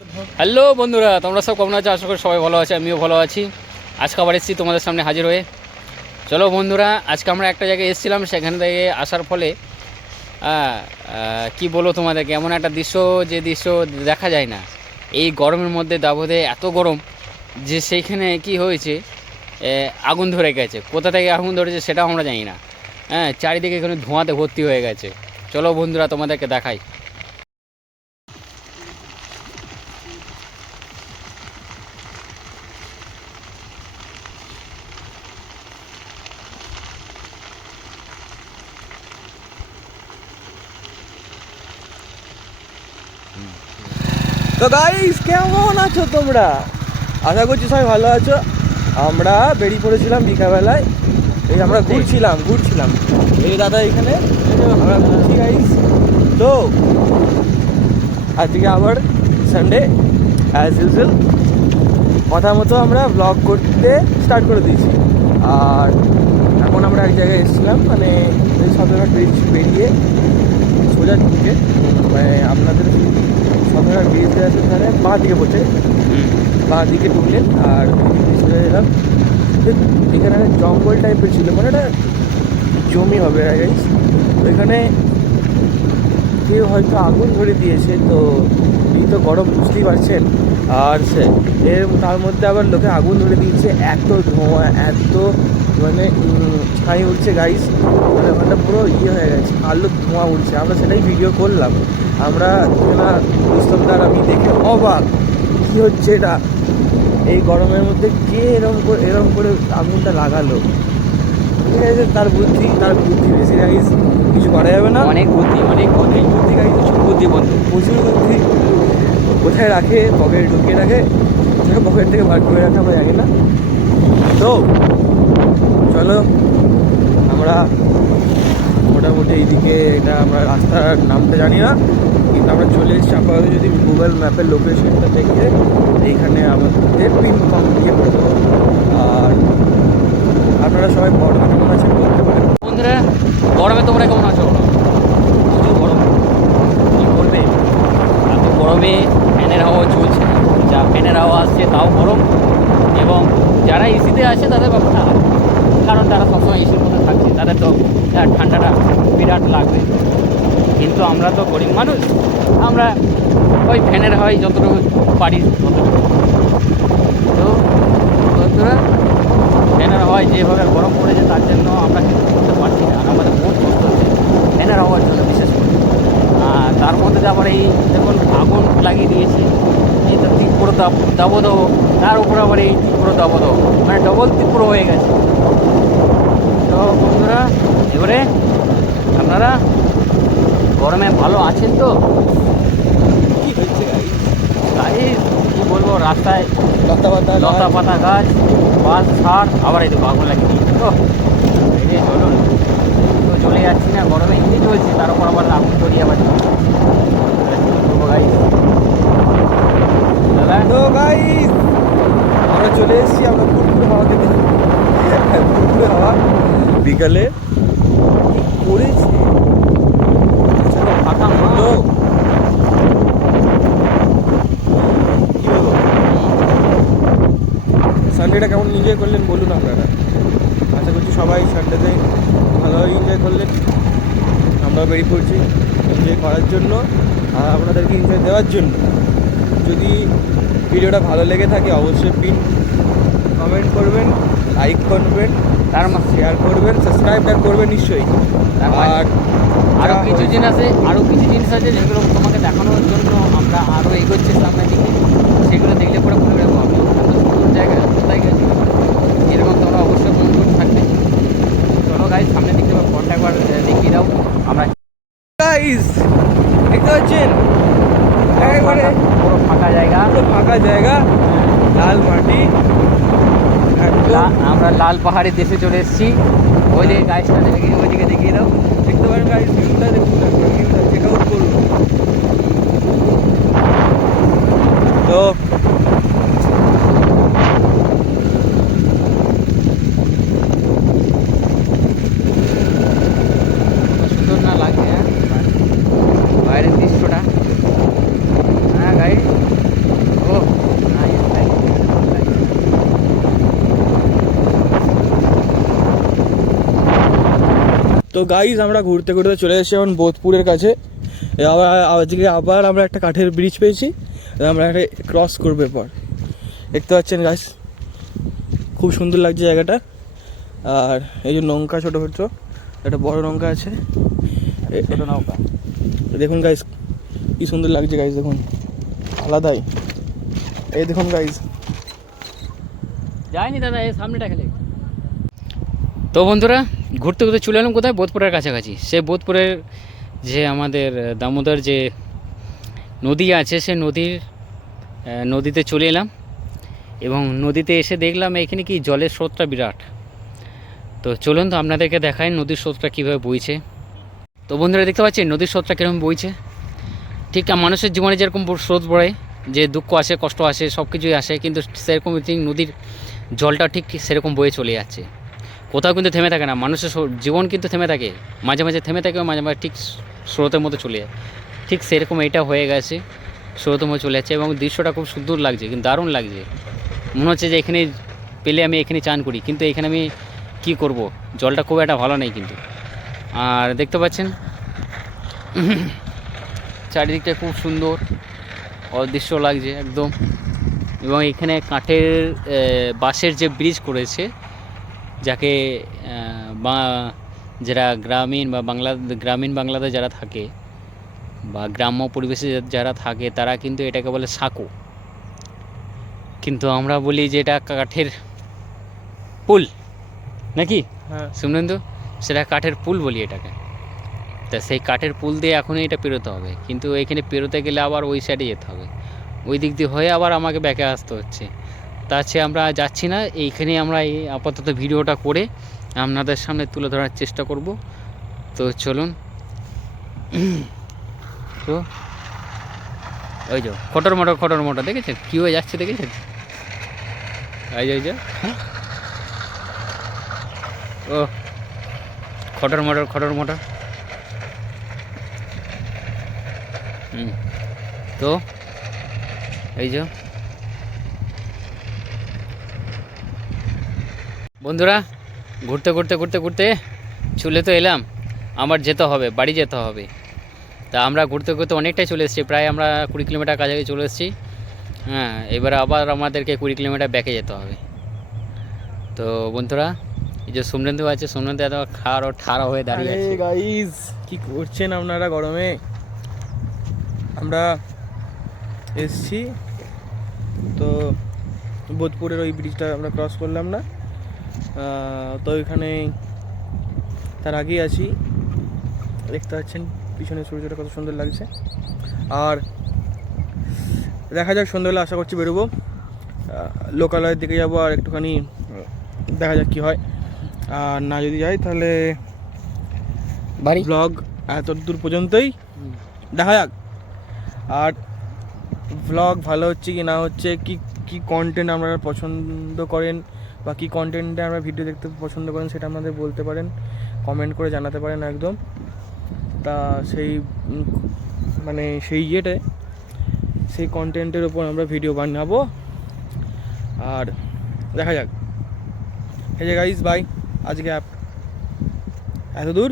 Hello বন্ধুরা, তোমরা সব কেমন আছো? আশা করি সবাই ভালো আছে, আমিও ভালো আছি। আজকে আবার এসেছি তোমাদের সামনে হাজির হয়ে। চলো বন্ধুরা, আজকে আমরা একটা জায়গায় এসেছিলাম, সেখান থেকে আসার ফলে কি বলবো তোমাদেরকে, এমন একটা দৃশ্য যে দৃশ্য দেখা যায় না এই গরমের মধ্যে। দাবদে এত গরম যে সেইখানে কি হয়েছে, আগুন ধরে গেছে। কোথা থেকে আগুন ধরেছে সেটাও আমরা জানি না। চারিদিকে এখানে ধোঁয়াতে ভর্তি হয়ে গেছে। চলো বন্ধুরা, তোমাদেরকে দেখাই। তো গাইস, কেমন আছো তোমরা? আশা করছি সবাই ভালো আছো। আমরা বেরিয়ে পড়েছিলাম বিকালবেলায়। এই আমরা ঘুরছিলাম এই দাদা এখানে আমরা ঘুরছি গাইস। তো আজকে আবার সানডে, অ্যাজ ইউজুয়াল কথা মতো আমরা ব্লগ করতে স্টার্ট করে দিয়েছি। আর এখন আমরা এক জায়গায় এসেছিলাম, মানে এই সদরঘাট ব্রিজ বেরিয়ে সোজা দিকে, মানে আপনাদের সদরঘাট ব্রিজ আছে ধারে বাঁ দিকে পড়ছে, বাঁ দিকে ঢুকলেন আর সোজা এলাম। এখানে জঙ্গল টাইপের ছিল, মানে একটা জমি হবে গাইস। ওইখানে কেউ হয়তো আগুন ধরে দিয়েছে। তো এই তো গরম বুঝতেই পারছেন, আর তার মধ্যে আবার লোকে আগুন ধরে দিয়েছে। এত ধোঁয়া, এত মানে ছাই উঠছে গাইস, মানে ওখানটা পুরো হয়ে গেছে, আলো ধোঁয়া উঠছে। আমরা সেটাই ভিডিও করলাম। আমরা রুস্তমদার আমি দেখে অবাক, কী হচ্ছে এটা এই গরমের মধ্যে, কে এরকম করে আগুনটা লাগালো। ঠিক আছে, তার বুদ্ধি বেশি গাইস, কিছু করা যাবে না। অনেক বুদ্ধি গাইস, বুদ্ধি বন্ধু, প্রচুর বুদ্ধি। কোথায় রাখে? পকেটে ঢুকিয়ে রাখে, পকেট থেকে বার করে রাখে আমরা জানি না। তো চলো, আমরা মোটামুটি এইদিকে, এটা আমরা রাস্তার নামটা জানি না, কিন্তু আমরা চলে এসেছি। আপাতত যদি গুগল ম্যাপের লোকেশনটা দেখে এইখানে আমাদের পিন দিয়ে করে দেবো। আর আপনারা সবাই গরমে কেমন আছেন বলতে পারেন। বন্ধুরা, গরমে তোমরা কেমন আছো? প্রচুর গরম, কী করবে? এত গরমে ফ্যানের হাওয়া চলছে, যা ফ্যানের হাওয়া আসছে তাও গরম। এবং যারা এসিতে আছে তাদের ব্যাপারটা আলাদা, কারণ তারা সবসময় এসির মধ্যে থাকছে, তাদের তো ঠান্ডাটা বিরাট লাগবে। কিন্তু আমরা তো গরিব মানুষ, আমরা ওই ফ্যানের হাওয়াই যতটুকু পারি ততটুকু। তো বন্ধুরা, ফ্যানের হাওয়ায় যেভাবে গরম পড়েছে তার জন্য আমরা কিছু করতে পারছি না, আর আমাদের বহুত কষ্ট হচ্ছে ফ্যানের হাওয়ার জন্য বিশেষ করে। তার মধ্যে আবার এই দেখুন আগুন লাগিয়ে দিয়েছে, এই তো তীব্র দাবদাহ, তার উপরে আবার এই তীব্র দাবদাহ, মানে ডবল তীব্র হয়ে গেছে। তো বন্ধুরা, এবারে আপনারা গরমে ভালো আছেন তো? কী হচ্ছে গাড়ি কী বলবো, রাস্তায় লতা পাতা গাছ, বাস ছাড়, আবার এই তো আগুন লাগিয়ে দিয়েছে। তো এই চলুন, তো চলে যাচ্ছি না, গরমে এমনি চলছে, তার উপর আবার আগুন ধরিয়ে আবার দাদা। তো গাইস, আমরা চলে এসেছি, আমরা ফুরফুরে হাওয়া খেতে। ফুরফুরে হাওয়া বিকালে কি করেছে পুরো ফাঁকা মাঠ। তো কি হলো, সানডেটা কেমন এনজয় করলেন বলুন আপনারা। আশা করছি সবাই সানডেতে ভালোভাবে এনজয় করলেন। আমরাও বেরিয়ে পড়ছি এনজয় করার জন্য আর আপনাদেরকে এনজয় দেওয়ার জন্য। যদি ভিডিওটা ভালো লেগে থাকে অবশ্যই কমেন্ট করবেন, লাইক করবেন, তার শেয়ার করবেন, সাবস্ক্রাইবটা করবেন নিশ্চয়ই। আর আরও কিছু জিনিস আছে যেগুলো তোমাকে দেখানোর জন্য আমরা আরও এগোচ্ছি সামনের দিকে। সেগুলো দেখলে পরে মনে রাখবো আমি এত সুন্দর জায়গা কোথায় গেছি, এরকম তোমরা অবশ্যই মনোযোগ থাকবে। চলো গাইজ, সামনের দিকে পরটা একবার দেখিয়ে দাও। আমরা গাইস দেখতে পাচ্ছেন একেবারে পুরো ফাঁকা জায়গা, লাল মাটি। আমরা লাল পাহাড়ের দেশে চলে এসেছি। ওই দিকে গাছটা দেখিয়ে, ওইদিকে দেখিয়ে দাও। দেখতে পারেন গাইস, ভিউটা দেখুন, ভিউটা চেক আউট করুন। তো সুন্দর না লাগছে? বাইরের দৃশ্যটা, হ্যাঁ গাইড, গাইজ আমরা ঘুরতে ঘুরতে চলে এসেছি এখন বোধপুরের কাছে। আজকে আবার আমরা একটা কাঠের ব্রিজ পেয়েছি, আমরা একটা ক্রস করবো এরপর। দেখতে পাচ্ছেন গাইজ, খুব সুন্দর লাগছে জায়গাটা। আর এই যে নৌকা, ছোটো ছোটো একটা বড় নৌকা আছে, ছোটো নৌকা দেখুন গাইজ কি সুন্দর লাগছে গাইজ, দেখুন আলাদাই। এই দেখুন গাইজ, যায়নি দাদা, এই সামনেটা খেলে। তো বন্ধুরা, ঘুরতে ঘুরতে চলে এলাম কোথায়, বোধপুরের কাছাকাছি। সে বোধপুরের যে আমাদের দামোদর যে নদী আছে, সে নদীতে চলে এলাম। এবং নদীতে এসে দেখলাম এখানে কি জলের স্রোতটা বিরাট। তো চলুন তো আপনাদেরকে দেখাই নদীর স্রোতটা কীভাবে বইছে। তো বন্ধুরা দেখতে পাচ্ছেন নদীর স্রোতটা কীরকম বইছে। ঠিক মানুষের জীবনে যেরকম স্রোত বড়ে, যে দুঃখ আসে, কষ্ট আসে, সব কিছুই আসে, কিন্তু সেরকম ঠিক নদীর জলটা ঠিক সেরকম বয়ে চলে যাচ্ছে, কোথাও কিন্তু থেমে থাকে না। মানুষের জীবন কিন্তু থেমে থাকে, মাঝে মাঝে থেমে থাকে, মাঝে মাঝে ঠিক স্রোতের মতো চলে যায়। ঠিক সেরকম এটা হয়ে গেছে, স্রোতের মতো চলে যাচ্ছে। এবং দৃশ্যটা খুব সুন্দর লাগছে, কিন্তু দারুণ লাগছে। মনে হচ্ছে যে এখানে পেলে আমি এখানে চান করি, কিন্তু এখানে আমি কি করব, জলটা খুব একটা ভালো নেই কিন্তু। আর দেখতে পাচ্ছেন চারিদিকটা খুব সুন্দর অদৃশ্য লাগছে একদম। এবং এখানে কাঠের বাঁশের যে ব্রিজ করেছে, যাকে যারা গ্রামীণ বাংলাতে যারা থাকে বা গ্রাম্য পরিবেশে যারা থাকে, তারা কিন্তু এটাকে বলে সাঁকো, কিন্তু আমরা বলি যে এটা কাঠের পুল, নাকি হ্যাঁ শুনলেন তো, সেটা কাঠের পুল বলি এটাকে। তা সেই কাঠের পুল দিয়ে এখনই এটা পেরোতে হবে, কিন্তু এখানে পেরোতে গেলে আবার ওই সাইডে যেতে হবে, ওই দিক দিয়ে হয়ে আবার আমাকে ব্যাকে আসতে হচ্ছে। তার চেয়ে আমরা যাচ্ছি না, এইখানেই আমরা এই আপাতত ভিডিওটা করে আপনাদের সামনে তুলে ধরার চেষ্টা করব। তো চলুন। তো ওই যে খটর মোটর দেখেছেন কী হয়ে যাচ্ছে, দেখেছেন? ওই যে ও খটর মোটর। তো এই যে বন্ধুরা, ঘুরতে চলে তো এলাম, আমার যেতে হবে, বাড়ি যেতে হবে। তা আমরা ঘুরতে অনেকটাই চলে এসেছি, প্রায় আমরা 20 কিলোমিটার কাছাকাছি চলে এসেছি। হ্যাঁ, এবারে আবার আমাদেরকে 20 কিলোমিটার ব্যাকে যেতে হবে। তো বন্ধুরা, এই যে সোমরেন্দু আছে, সোমরেন্দু এত ঠাড়া হয়ে দাঁড়িয়ে আছে। গাইজ কি করছেন আপনারা গরমে? আমরা এসছি তো বোধপুরের ওই ব্রিজটা আমরা ক্রস করলাম না, তো এখানে তার আগেই আছি। দেখতে পাচ্ছেন পিছনে সূর্যটা কত সুন্দর লাগছে। আর দেখা যাক, সন্ধ্যাবেলা আশা করছি বেরোবো, লোকালয়ের দিকে যাবো, আর একটুখানি দেখা যাক কী হয়। আর না যদি যাই তাহলে বাড়ি ব্লগ এত দূর পর্যন্তই, দেখা যাক। আর ব্লগ ভালো হচ্ছে কি না হচ্ছে, কি কন্টেন্ট আপনারা পছন্দ করেন বা কী কন্টেন্টে আমরা ভিডিও দেখতে পছন্দ করেন, সেটা আমাদের বলতে পারেন, কমেন্ট করে জানাতে পারেন একদম। তা সেই কন্টেন্টের ওপর আমরা ভিডিও বানাবো। আর দেখা যাক। এই যে গাইস, বাই, আজকে এত দূর।